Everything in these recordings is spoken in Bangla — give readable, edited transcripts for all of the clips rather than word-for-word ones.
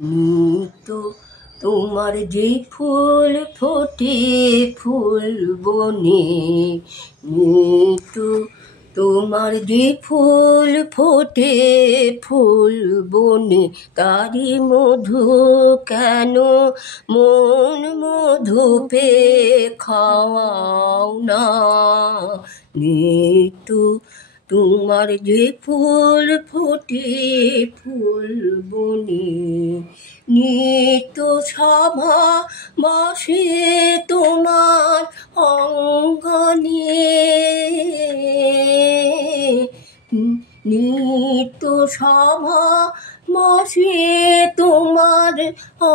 নিত্য তোমার যে ফুল ফোটে ফুল বনে, নিত্য তোমার যে ফুল ফোটে ফুল বনে, তারি মধু কেন মন মধু পে খাওয়াও না। নিত্য তোমার যে ফুল ফোটে ফুল বনে, নিত্য সভা বসে তোমার অঙ্গনে, নিত্য সভা বসে তোমার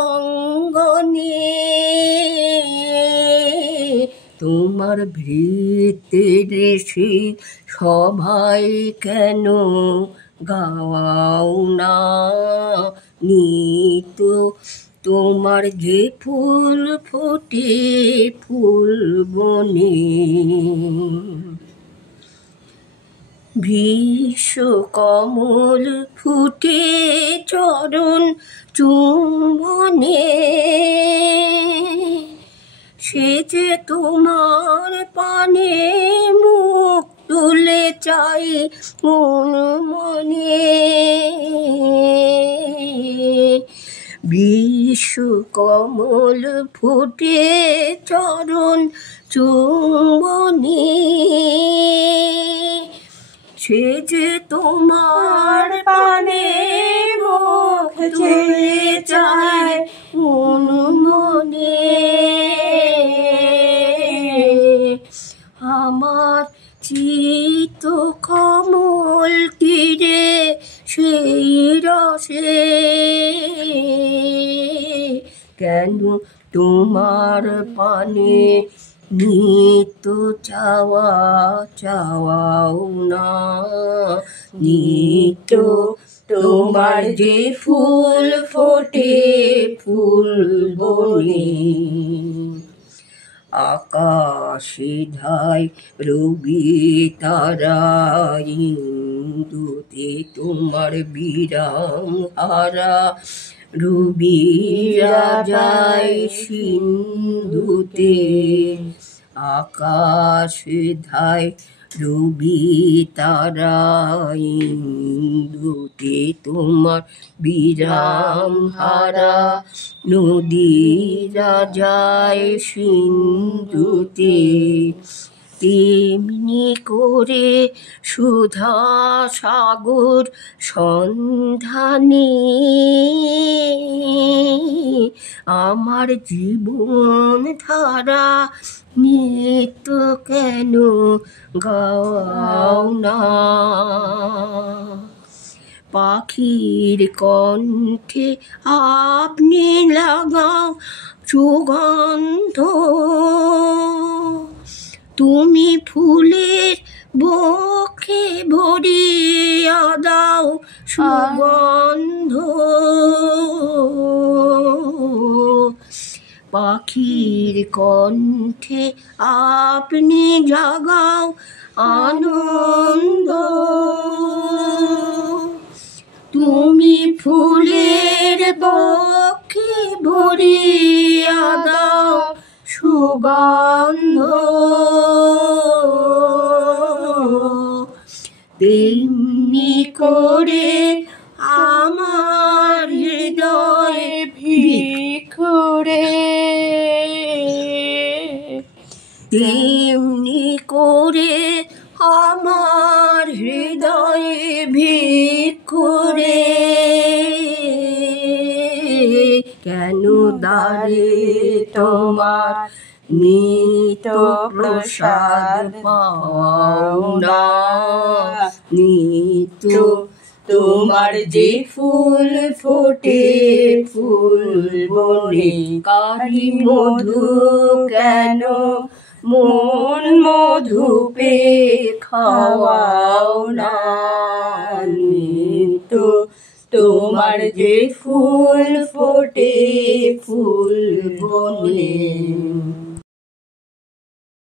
অঙ্গনে, তোমার ভৃত্যেদেশে সবাই কেন গাওয়াও না। নিত্য তোমার যে ফুল ফোটে ফুল বনে, বিশ্বকমল ফুটে চরণ চুম্বনে, সে যে তোমার পানে মুখ তুলে চাই মন মনে। বিশ্বকমল ফুটে চরণ চুম্বনে, সে যে তোমার পানে মুখ তুলে চায় মন মনে। আমার চিত্ত কমল তীরে সেই রসে কেন তোমার পানে নিত্য চাওয়া চাওয়াও না। নিত্য তোমার যে ফুল ফোটে ফুল বনে, আকাশে ধায় রবি তারা ইন্দুতে তোমার বিরাম হারা, রবি যায় সিন্ধুতে। আকাশে ধায় রবি তারা ইন্দুতে তোমার বিরাম হারা, নদীরা যায় সিন্ধুতে। তেমনি করে সুধা সাগর সন্ধানে আমার জীবন ধারা নিত্য কেন গাও না। পাখির কণ্ঠে আপনি লাগাও সুগন্ধ, তুমি ফুলের বক্ষে ভরিয়া দাও সুগন্ধ। পাখির কণ্ঠে আপনি জাগাও আনন্দ, তুমি ফুলের বক্ষে ভরিয়া দাও সুগন্ধ। তেমনি করে আমার হৃদয়ে ভিক্ষুরে, তেমনি করে আমার হৃদয়ে ভিক্ষুরে, কেন দ্বারে তোমার নিত্য প্রসাদ পাও না। নিত্য তোমার যে ফুল ফোটে ফুল বনে, কারি মধু কেন মন মধু পে খাওয়াও না। নিত্য তোমার যে ফুল ফোটে ফুল বনে।